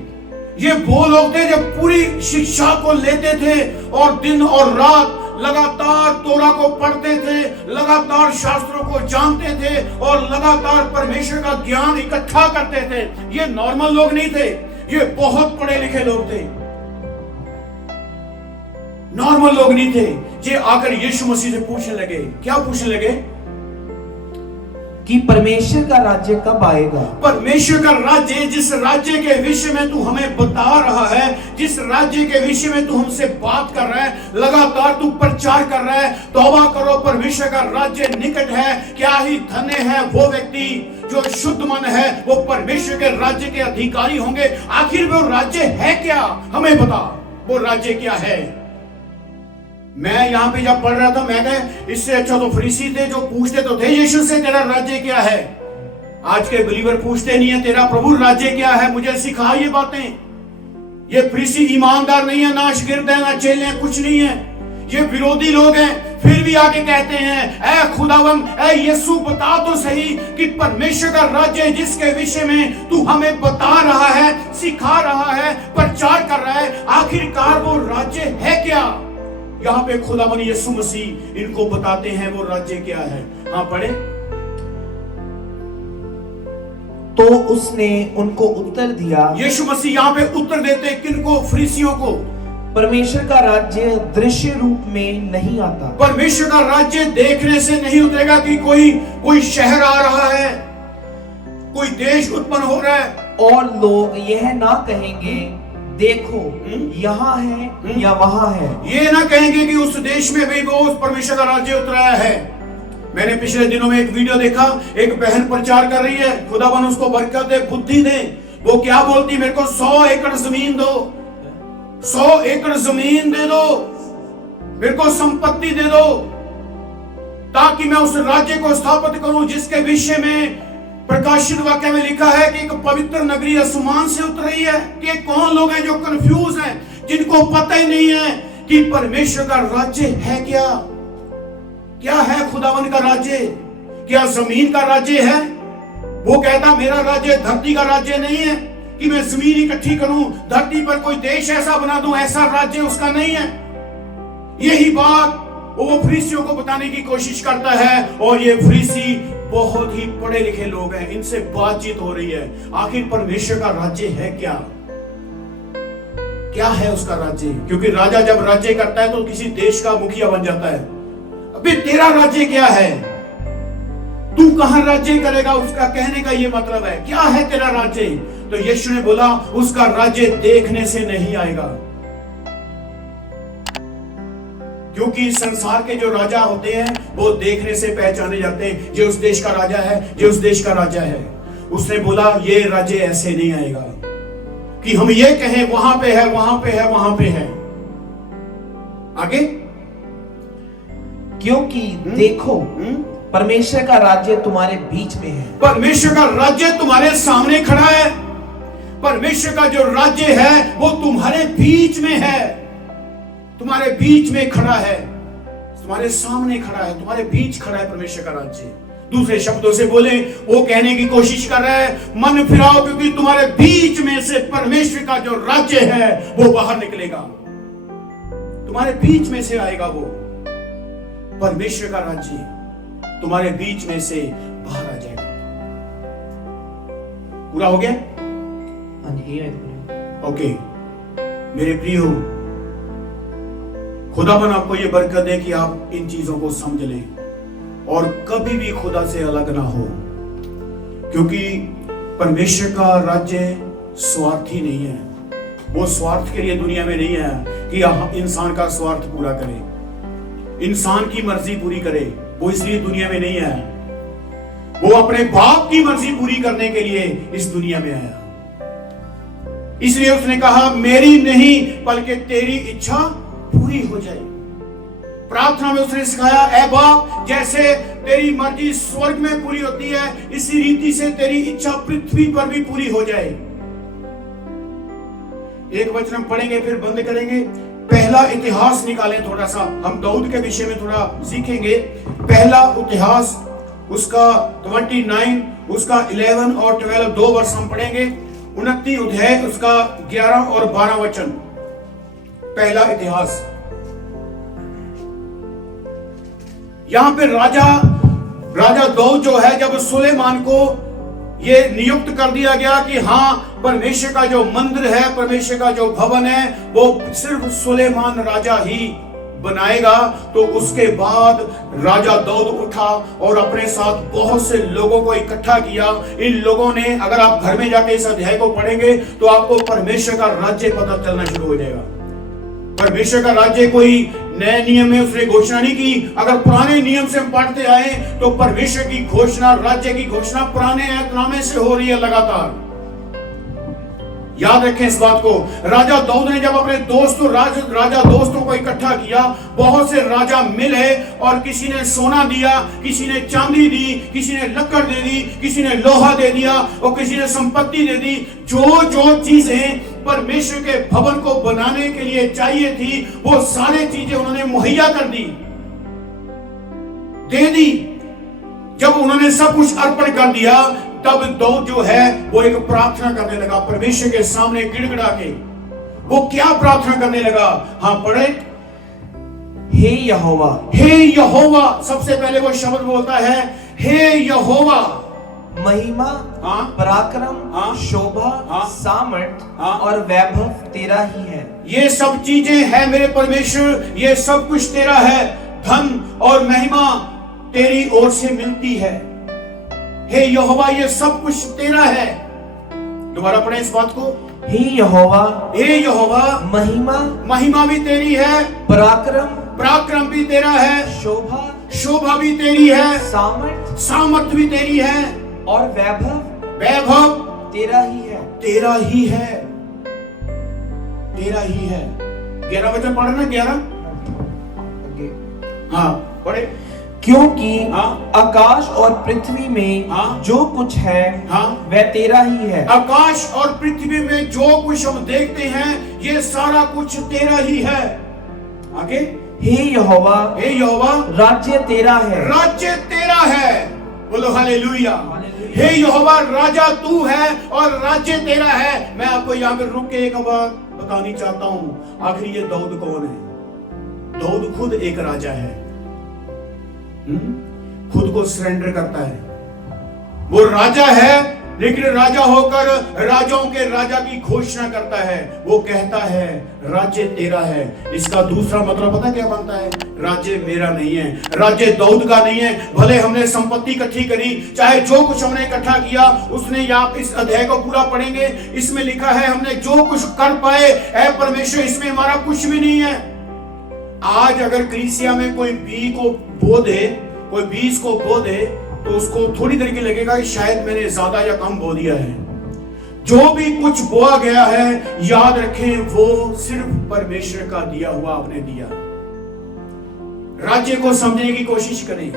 ये वो लोग थे जो पूरी शिक्षा को लेते थे और दिन और रात लगातार तोरा को पढ़ते थे, लगातार शास्त्रों को जानते थे और लगातार परमेश्वर का ज्ञान इकट्ठा करते थे। ये नॉर्मल लोग नहीं थे, ये बहुत पढ़े लिखे लोग थे, नॉर्मल लोग नहीं थे। ये आकर यीशु मसीह से पूछने लगे, क्या पूछने लगे? कि परमेश्वर का राज्य कब आएगा? परमेश्वर का राज्य, जिस राज्य के विषय में तू हमें बता रहा है, जिस राज्य के विषय में तू हमसे बात कर रहा है, लगातार तू प्रचार कर रहा है, तौबा करो परमेश्वर का राज्य निकट है। क्या ही धन्य है वो व्यक्ति जो शुद्ध मन है, वो परमेश्वर के राज्य के अधिकारी होंगे। आखिर वो राज्य है क्या? हमें बता, वो राज्य क्या है? मैं यहां पे जब पढ़ रहा था, मैं कहा इससे अच्छा तो फरीसी थे जो पूछते तो थे यीशु से, तेरा राज्य क्या है? आज के बिलीवर पूछते नहीं है, तेरा प्रभु राज्य क्या है, मुझे सिखा ये बातें। ये फरीसी ईमानदार नहीं है, ना शागिर्द है, ना चेले हैं, कुछ नहीं है। ये विरोधी लोग हैं, फिर भी आके कहते हैं, ऐ खुदावंद, ऐ यीशु बता तो सही कि परमेश्वर का राज्य जिसके विषय में तू हमें बता रहा है, सिखा रहा है, प्रचार कर रहा है, आखिरकार वो राज्य है क्या? यहाँ पे खुदावन यीशु मसीह इनको बताते हैं वो राज्य क्या है। हाँ पढ़े। तो उसने उनको उत्तर दिया, यीशु मसीह यहाँ पे उत्तर देते किनको? फरीसियों को। परमेश्वर का राज्य दृश्य रूप में नहीं आता। परमेश्वर का राज्य देखने से नहीं उतरेगा कि कोई शहर आ रहा है, कोई देश उत्पन्न हो रहा है, और लोग यह ना कहेंगे देखो यहाँ है या वहां है। ये ना कहेंगे कि उस देश में भी वो उस परमेश्वर का राज्य उतराया है। मैंने पिछले दिनों में एक वीडियो देखा, एक बहन प्रचार कर रही है, खुदावन उसको बरकत दे, बुद्धि दे। वो क्या बोलती, मेरे को 100 एकड़ जमीन दो, 100 एकड़ जमीन दे दो, मेरे को संपत्ति दे दो, ताकि मैं उस राज्य को स्थापित करूं जिसके विषय में प्रकाशित वाक्य में लिखा है कि एक पवित्र नगरी आसमान से उतर रही है। कि कौन लोग हैं जो कंफ्यूज हैं, जिनको पता ही नहीं है कि परमेश्वर का राज्य है क्या है खुदावन का राज्य? क्या जमीन का राज्य है? वो कहता मेरा राज्य धरती का राज्य नहीं है कि मैं जमीन इकट्ठी करूं, धरती पर कोई देश ऐसा बना दूं, ऐसा राज्य उसका नहीं है। यही बात वो फरीसियों को बताने की कोशिश करता है, और ये फरीसी बहुत ही पढ़े लिखे लोग हैं, इनसे बातचीत हो रही है। आखिर परमेश्वर का राज्य है क्या है उसका राज्य? क्योंकि राजा जब राज्य करता है तो किसी देश का मुखिया बन जाता है। अबे तेरा राज्य क्या है? तू कहां राज्य करेगा? उसका कहने का ये मतलब है, क्या है तेरा राज्य? तो यीशु ने बोला उसका राज्य देखने से नहीं आएगा। क्योंकि संसार के जो राजा होते हैं वो देखने से पहचाने जाते हैं, जो उस देश का राजा है, जो उस देश का राजा है। उसने बोला ये राज्य ऐसे नहीं आएगा कि हम ये कहें वहां पे है, वहां पे है, वहां पे है। आगे, क्योंकि देखो परमेश्वर का राज्य तुम्हारे बीच में है। परमेश्वर का राज्य तुम्हारे सामने खड़ा है। परमेश्वर का जो राज्य है वो तुम्हारे बीच में है, तुम्हारे बीच में खड़ा है, तुम्हारे सामने खड़ा है, तुम्हारे बीच खड़ा है परमेश्वर का राज्य। दूसरे शब्दों से बोले, वो कहने की कोशिश कर रहा है मन फिराओ, क्योंकि तुम्हारे बीच में से परमेश्वर का जो राज्य है वो बाहर निकलेगा, तुम्हारे बीच में से आएगा वो परमेश्वर का राज्य, तुम्हारे बीच में से बाहर आ जाएगा। पूरा हो गया? ओके मेरे प्रियो, खुदावन आपको ये बरकत दे कि आप इन चीजों को समझ लें और कभी भी खुदा से अलग ना हो, क्योंकि परमेश्वर का राज्य स्वार्थी नहीं है। वो स्वार्थ के लिए दुनिया में नहीं है कि इंसान का स्वार्थ पूरा करे, इंसान की मर्जी पूरी करे। वो इसलिए दुनिया में नहीं है, वो अपने बाप की मर्जी पूरी करने के लिए इस दुनिया में आया। इसलिए उसने कहा मेरी नहीं बल्कि तेरी इच्छा पूरी हो जाए। प्रार्थना में उसने सिखाया, ऐ बाप जैसे तेरी मर्जी स्वर्ग में पूरी होती है, इसी रीति से तेरी इच्छा पृथ्वी पर भी पूरी हो जाए। एक वचन हम पढ़ेंगे फिर बंद करेंगे। पहला इतिहास निकालें थोड़ा सा, हम दाऊद के विषय में थोड़ा सीखेंगे। पहला इतिहास उसका 29, उसका 11 और 12 दो वर्ष हम पढ़ेंगे। 29 अध्याय उसका 11 और 12 वचन। पहला इतिहास, यहां पे राजा दाऊद जो है, जब सुलेमान को ये नियुक्त कर दिया गया कि हाँ परमेश्वर का जो मंदिर है, परमेश्वर का जो भवन है वो सिर्फ सुलेमान राजा ही बनाएगा, तो उसके बाद राजा दाऊद उठा और अपने साथ बहुत से लोगों को इकट्ठा किया। इन लोगों ने, अगर आप घर में जाके इस अध्याय को पढ़ेंगे तो आपको परमेश्वर का राज्य पता चलना शुरू हो जाएगा। परमेश्वर का राज्य कोई नए नियम में उसने घोषणा नहीं की। अगर पुराने नियम से हम पढ़ते आए तो परमेश्वर की घोषणा, राज्य की घोषणा पुराने ऐतनामे से हो रही है लगातार। याद रखें इस बात को। राजा दाऊद ने जब अपने राजा दोस्तों को इकट्ठा किया, बहुत से राजा मिले और किसी ने सोना दिया, किसी ने चांदी दी, किसी ने लकड़ दे दी, किसी ने लोहा दे दिया और किसी ने संपत्ति दे दी। जो चीजें परमेश्वर के भवन को बनाने के लिए चाहिए थी वो सारी चीजें उन्होंने मुहैया कर दी, दे दी। जब उन्होंने सब कुछ अर्पण कर दिया तब दाऊद जो है वो एक प्रार्थना करने लगा परमेश्वर के सामने गिड़गिड़ा के। वो क्या प्रार्थना करने लगा? हाँ पढ़े, हे यहोवा। हे यहोवा, सबसे पहले वो शब्द बोलता है हे यहोवा। महिमा, हाँ, पराक्रम, हाँ, शोभा, हाँ, सामर्थ हाँ, और वैभव तेरा ही है। ये सब चीजें है मेरे परमेश्वर, ये सब कुछ तेरा है। धन और महिमा तेरी ओर से मिलती है। हे यहोवा, ये सब कुछ तेरा है। दोबारा पढ़ें इस बात को। हे यहोवा, हे यहोवा, महिमा, महिमा भी तेरी है, पराक्रम, पराक्रम भी तेरा है, शोभा, शोभा भी तेरी है, सामर्थ सामर्थ भी तेरी है, और वैभव वैभव तेरा ही है। तेरा ही है, तेरा ही है। 11 वचन पढ़ना, 11। हाँ पढ़े। क्योंकि हाँ, आकाश और पृथ्वी में हाँ, जो कुछ है हाँ, वह तेरा ही है। आकाश और पृथ्वी में जो कुछ हम देखते हैं ये सारा कुछ तेरा ही है। आगे, हे यहोवा, हे यहोवा, राज्य तेरा है। राज्य तेरा है। बोलो हालेलुया। हालेलुया। हे यहोवा, राजा तू है और राज्य तेरा है। मैं आपको यहाँ पे रुक के एक बात बतानी चाहता हूँ। आखिर ये दाऊद कौन है? दाऊद खुद एक राजा है। खुद को सरेंडर करता है। वो राजा है, लेकिन राजा होकर राजाओं के राजा की घोषणा करता है। वो कहता है राज्य तेरा है। इसका दूसरा मतलब पता क्या बनता है? राज्य मेरा नहीं है, राज्य दाऊद का नहीं है। भले हमने संपत्ति इकट्ठी करी, चाहे जो कुछ हमने इकट्ठा किया, उसने आप इस अध्याय को पूरा पढ़ेंगे, इसमें लिखा है हमने जो कुछ कर पाए, ऐ परमेश्वर, इसमें हमारा कुछ भी नहीं है। आज अगर कलीसिया में कोई बीज को बो दे, कोई बीज को बो दे, तो उसको थोड़ी देर के लगेगा कि शायद मैंने ज्यादा या कम बो दिया है। जो भी कुछ बोया गया है, याद रखें वो सिर्फ परमेश्वर का दिया हुआ आपने दिया। राज्य को समझने की कोशिश करें।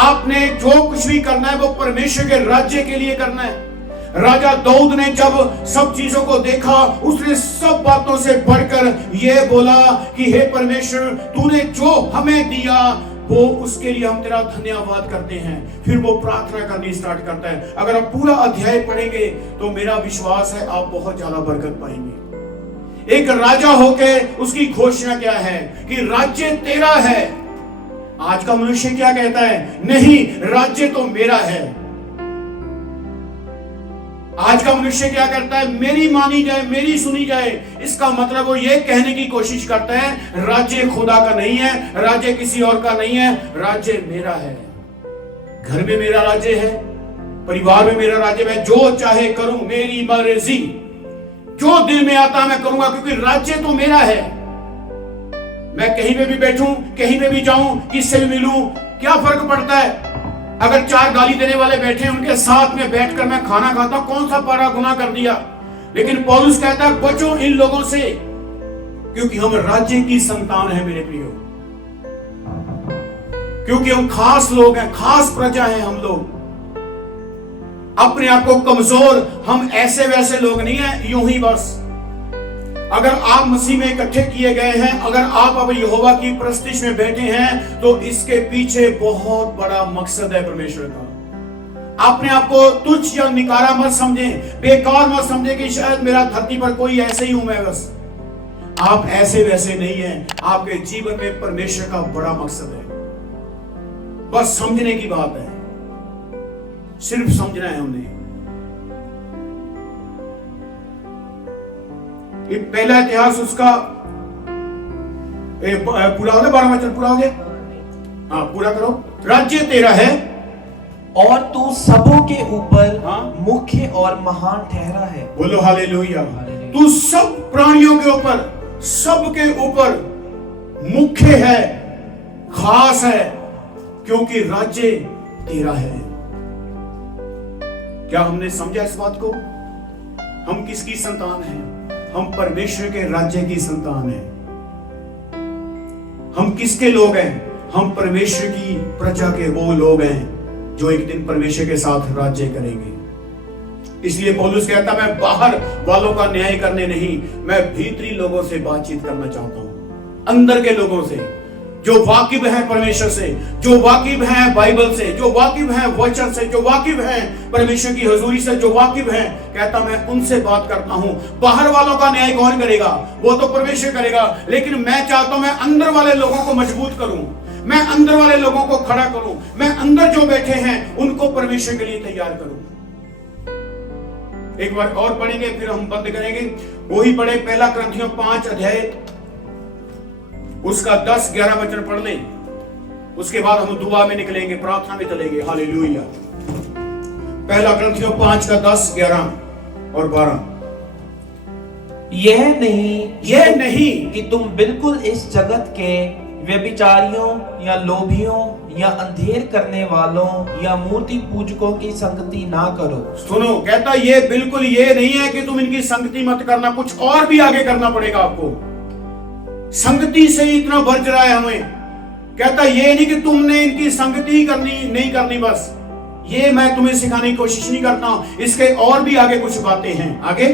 आपने जो कुछ भी करना है वो परमेश्वर के राज्य के लिए करना है। राजा दाऊद ने जब सब चीजों को देखा, उसने सब बातों से बढ़कर यह बोला कि हे परमेश्वर, तूने जो हमें दिया वो उसके लिए हम तेरा धन्यवाद करते हैं। फिर वो प्रार्थना करनी स्टार्ट करता है। अगर आप पूरा अध्याय पढ़ेंगे तो मेरा विश्वास है आप बहुत ज्यादा बरकत पाएंगे। एक राजा होके उसकी घोषणा क्या है कि राज्य तेरा है। आज का मनुष्य क्या कहता है? नहीं, राज्य तो मेरा है। आज का मनुष्य क्या करता है? मेरी मानी जाए, मेरी सुनी जाए। इसका मतलब वो ये कहने की कोशिश करता है राज्य खुदा का नहीं है, राज्य किसी और का नहीं है, राज्य मेरा है। घर में मेरा राज्य है, परिवार में मेरा राज्य, मैं जो चाहे करूं, मेरी मर्जी, जो दिल में आता मैं करूंगा, क्योंकि राज्य तो मेरा है। मैं कहीं पे भी बैठूं, कहीं पे भी जाऊं, किससे भी मिलूं, क्या फर्क पड़ता है? अगर 4 गाली देने वाले बैठे हैं, उनके साथ में बैठकर मैं खाना खाता हूं, कौन सा बड़ा गुनाह कर दिया? लेकिन पौलुस कहता है बचो इन लोगों से, क्योंकि हम राज्य की संतान है मेरे प्रियो। क्योंकि हम खास लोग हैं, खास प्रजा हैं हम लोग। अपने आप को कमजोर, हम ऐसे वैसे लोग नहीं हैं यूं ही बस। अगर आप मसीह में इकट्ठे किए गए हैं, अगर आप अब यहोवा की प्रस्तिश में बैठे हैं, तो इसके पीछे बहुत बड़ा मकसद है परमेश्वर का। अपने आप को तुच्छ या निकारा मत समझें, बेकार मत समझें कि शायद मेरा धरती पर कोई ऐसे ही हूं मैं बस। आप ऐसे वैसे नहीं हैं। आपके जीवन में परमेश्वर का बड़ा मकसद है। बस समझने की बात है, सिर्फ समझना है हमने। ये पहला इतिहास उसका पूरा हो गया, 12वां वचन पूरा हो गया। हाँ पूरा करो। राज्य तेरा है और तू सबों के ऊपर हाँ? मुख्य और महान ठहरा है। बोलो हालेलुया। तू सब प्राणियों के ऊपर, सबके ऊपर मुख्य है, खास है, क्योंकि राज्य तेरा है। क्या हमने समझा इस बात को? हम किसकी संतान हैं? हम परमेश्वर के राज्य की संतान हैं। हम किसके लोग हैं? हम परमेश्वर की प्रजा के वो लोग हैं जो एक दिन परमेश्वर के साथ राज्य करेंगे। इसलिए पौलुस कहता मैं बाहर वालों का न्याय करने नहीं, मैं भीतरी लोगों से बातचीत करना चाहता हूं, अंदर के लोगों से जो वाकिफ है परमेश्वर से, जो वाकिफ है बाइबल से, जो वाकिफ है वचन से, जो वाकिफ है परमेश्वर की हुजूरी से, जो वाकिफ है। कहता मैं उनसे बात करता हूं। बाहर वालों का न्याय कौन करेगा? वो तो परमेश्वर करेगा। लेकिन मैं चाहता हूं मैं अंदर वाले लोगों को मजबूत करूं, मैं अंदर वाले लोगों को खड़ा करूं, मैं अंदर जो बैठे हैं उनको परमेश्वर के लिए तैयार करूं। एक बार और पढ़ेंगे फिर हम बंद करेंगे। वही पढ़े पहला क्रंथियों 5 अध्याय उसका 10-11 वचन पढ़ लें, उसके बाद हम दुआ में निकलेंगे, प्रार्थना में चलेंगे। हालेलुया। पहला क्रंथियों 5 का 10, 11 और 12। यह नहीं कि तुम बिल्कुल इस जगत के व्यभिचारियों या लोभियों या अंधेर करने वालों या मूर्ति पूजकों की संगति ना करो। सुनो, कहता ये बिल्कुल ये नहीं है कि तुम इनकी संगति मत करना, कुछ और भी आगे करना पड़ेगा आपको। संगति से ही इतना बच रहा है हमें। कहता ये नहीं कि तुमने इनकी संगति ही करनी नहीं करनी, बस ये मैं तुम्हें सिखाने की कोशिश नहीं करता हूं, इसके और भी आगे कुछ बातें हैं। आगे,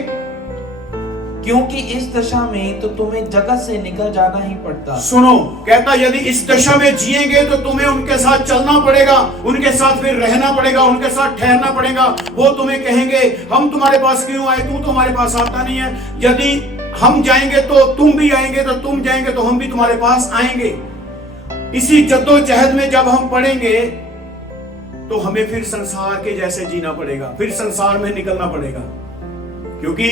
क्योंकि इस दशा में तो तुम्हें जगत से निकल जाना ही पड़ता। सुनो, कहता यदि इस दशा में जिएंगे तो तुम्हें उनके साथ चलना पड़ेगा, उनके साथ फिर रहना पड़ेगा, उनके साथ ठहरना पड़ेगा। वो तुम्हें कहेंगे हम तुम्हारे पास क्यों आए, तू तो हमारे पास आता नहीं है। यदि हम जाएंगे तो तुम भी आएंगे, तो तुम जाएंगे तो हम भी तुम्हारे पास आएंगे। इसी जद्दोजहद में जब हम पड़ेंगे तो हमें फिर संसार के जैसे जीना पड़ेगा, फिर संसार में निकलना पड़ेगा। क्योंकि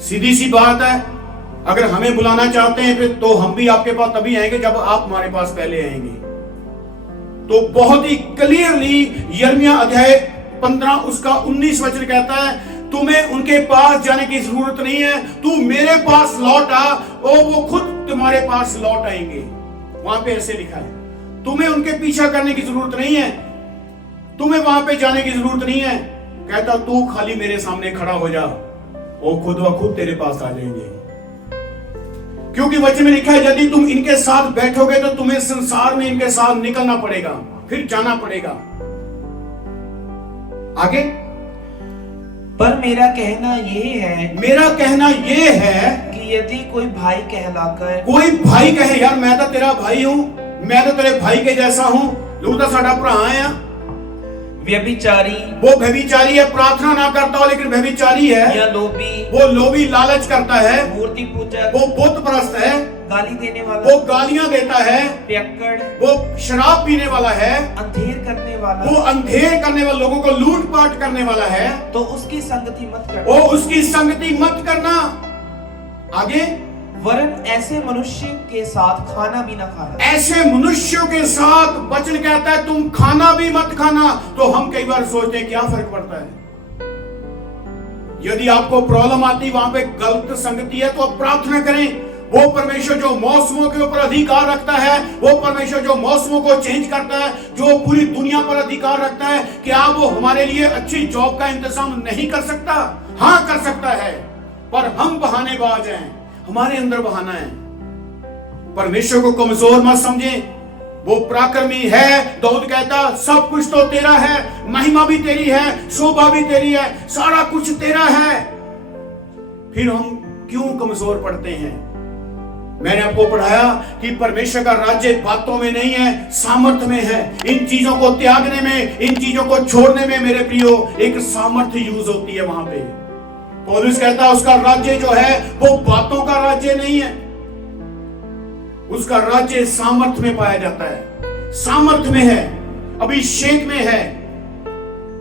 सीधी सी बात है, अगर हमें बुलाना चाहते हैं फिर तो हम भी आपके पास तभी आएंगे जब आप हमारे पास पहले आएंगे। तो बहुत ही क्लियरली यिर्मयाह अध्याय 15 उसका 19 वचन कहता है तुम्हें उनके पास जाने की जरूरत नहीं है, तू मेरे पास लौट आ और वो खुद तुम्हारे पास लौट आएंगे। वहां पे ऐसे लिखा है, तुम्हें उनके पीछा करने की जरूरत नहीं है, तुम्हें वहां पे जाने की जरूरत नहीं है। कहता तू खाली मेरे सामने खड़ा हो जा, वो खुद व खुद तेरे पास आ जाएंगे। क्योंकि वचन में लिखा है यदि तुम इनके साथ बैठोगे तो तुम्हें संसार में इनके साथ निकलना पड़ेगा, फिर जाना पड़ेगा। आगे, पर मेरा कहना ये है कि यदि कोई भाई कहलाकर कोई भाई कहे यार मैं तो तेरा भाई हूं, मैं तो तेरे भाई के जैसा हूं, तू तो साडा भरा है, व्यभिचारी, वो व्यभिचारी है, प्रार्थना ना करता हो लेकिन व्यभिचारी है, या लोभी, वो लोभी लालच करता है, मूर्ति पूजक, वो बुत परस्त है, गाली देने वाला, वो गालियां देता है, पियक्कड़, वो शराब पीने वाला है, अंधेर करने वाला, वो अंधेर करने वाले लोगों को लूटपाट करने वाला है, तो उसकी संगति मत करना। वो उसकी संगति मत करना। आगे, वरन ऐसे मनुष्य के साथ खाना भी ना खाना। ऐसे मनुष्यों के साथ वचन कहता है तुम खाना भी मत खाना। तो हम कई बार सोचते हैं क्या फर्क पड़ता है। यदि आपको प्रॉब्लम आती वहां पे गलत संगति है तो आप प्रार्थना करें। वो परमेश्वर जो मौसमों के ऊपर अधिकार रखता है, वो परमेश्वर जो मौसमों को चेंज करता है, जो पूरी दुनिया पर अधिकार रखता है, क्या वो हमारे लिए अच्छी जॉब का इंतजाम नहीं कर सकता? हाँ कर सकता है, पर हम बहानेबाज हैं, हमारे अंदर बहाना है। परमेश्वर को कमजोर मत समझें, वो पराक्रमी है। दाऊद कहता सब कुछ तो तेरा है, महिमा भी तेरी है, शोभा भी तेरी है, सारा कुछ तेरा है। फिर हम क्यों कमजोर पड़ते हैं? मैंने आपको पढ़ाया कि परमेश्वर का राज्य बातों में नहीं है, सामर्थ्य में है। इन चीजों को त्यागने में, इन चीजों को छोड़ने में मेरे प्रियो एक सामर्थ्य यूज होती है। वहां पे पौलुस कहता है उसका राज्य जो है वो बातों का राज्य नहीं है, उसका राज्य सामर्थ्य में पाया जाता है, सामर्थ्य में है, अभिषेक में है।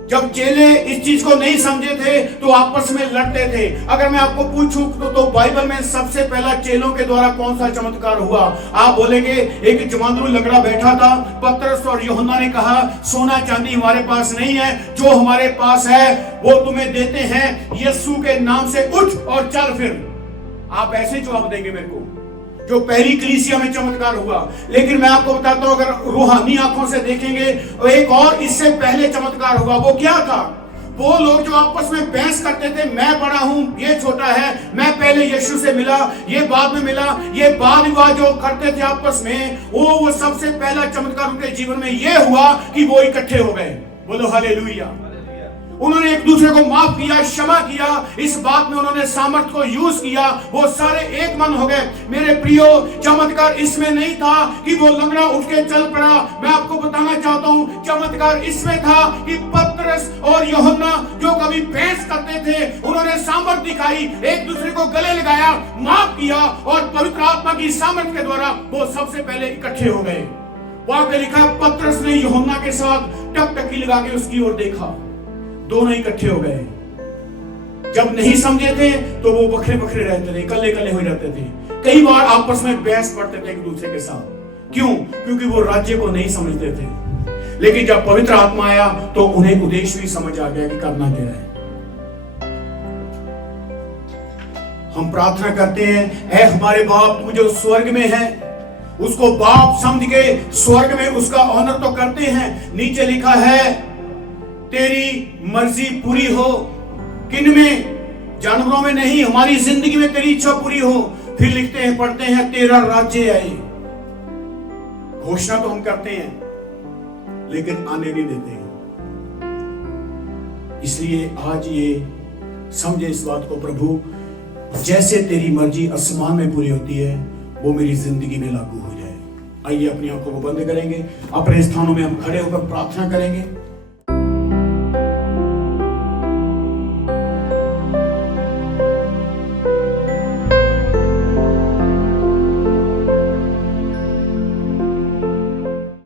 जब चेले इस चीज को नहीं समझे थे तो आपस में लड़ते थे। अगर मैं आपको पूछूं तो बाइबल में सबसे पहला चेलों के द्वारा कौन सा चमत्कार हुआ? आप बोलेंगे एक जमांदरू लंगड़ा बैठा था, पतरस और यूहन्ना ने कहा सोना चांदी हमारे पास नहीं है, जो हमारे पास है वो तुम्हें देते हैं, यीशु के नाम से उठ और चल फिर। आप ऐसे जवाब देंगे मेरे को, जो पहली कलीसिया में चमत्कार हुआ। लेकिन मैं आपको बताता हूं, अगर रूहानी आंखों से देखेंगे तो एक और इससे पहले चमत्कार हुआ। वो क्या था? वो लोग जो आपस में बहस करते थे, मैं बड़ा हूं, ये छोटा है, मैं पहले यीशु से मिला, ये बाद में मिला, ये वाद विवाद जो करते थे आपस में, वो सबसे पहला चमत्कार उनके जीवन में ये हुआ कि वो इकट्ठे हो गए। बोलो हालेलुया। उन्होंने एक दूसरे को माफ किया, क्षमा किया, इस बात में उन्होंने सामर्थ्य को यूज किया, वो सारे एक मन हो गए। मेरे प्रियो, चमत्कार इसमें नहीं था कि वो लंगड़ा उठ के चल पड़ा। मैं आपको बताना चाहता हूं चमत्कार इसमें था कि पतरस और यूहन्ना जो कभी बहस करते थे, उन्होंने सामर्थ्य दिखाई, एक दूसरे को गले लगाया, माफ किया और पवित्र आत्मा की सामर्थ्य के द्वारा वो सबसे पहले इकट्ठे हो गए। वहां पे लिखा पतरस ने यूहन्ना के साथ टकटकी लगा के उसकी ओर देखा, दोनों इकट्ठे हो गए। जब नहीं समझे थे तो वो बखरे बखरे रहते थे, कल्ले कल्ले हो जाते थे, कई बार आपस में बहस पड़ते थे एक दूसरे के साथ। क्यों? क्योंकि वो राज्य को नहीं समझते थे। लेकिन जब पवित्र आत्मा आया तो उन्हें उद्देश्य भी समझ आ गया कि करना क्या है। हम प्रार्थना करते हैं, ऐ हमारे बाप तू जो स्वर्ग में है, उसको बाप समझ के स्वर्ग में उसका ऑनर तो करते हैं। नीचे लिखा है तेरी मर्जी पूरी हो, किन में? जानवरों में नहीं, हमारी जिंदगी में तेरी इच्छा पूरी हो। फिर लिखते हैं, पढ़ते हैं, तेरा राज्य आए। घोषणा तो हम करते हैं लेकिन आने नहीं देते हैं। इसलिए आज ये समझे इस बात को, प्रभु जैसे तेरी मर्जी आसमान में पूरी होती है वो मेरी जिंदगी में लागू हो जाए। आइए अपनी आंखों को बंद करेंगे, अपने स्थानों में हम खड़े होकर प्रार्थना करेंगे।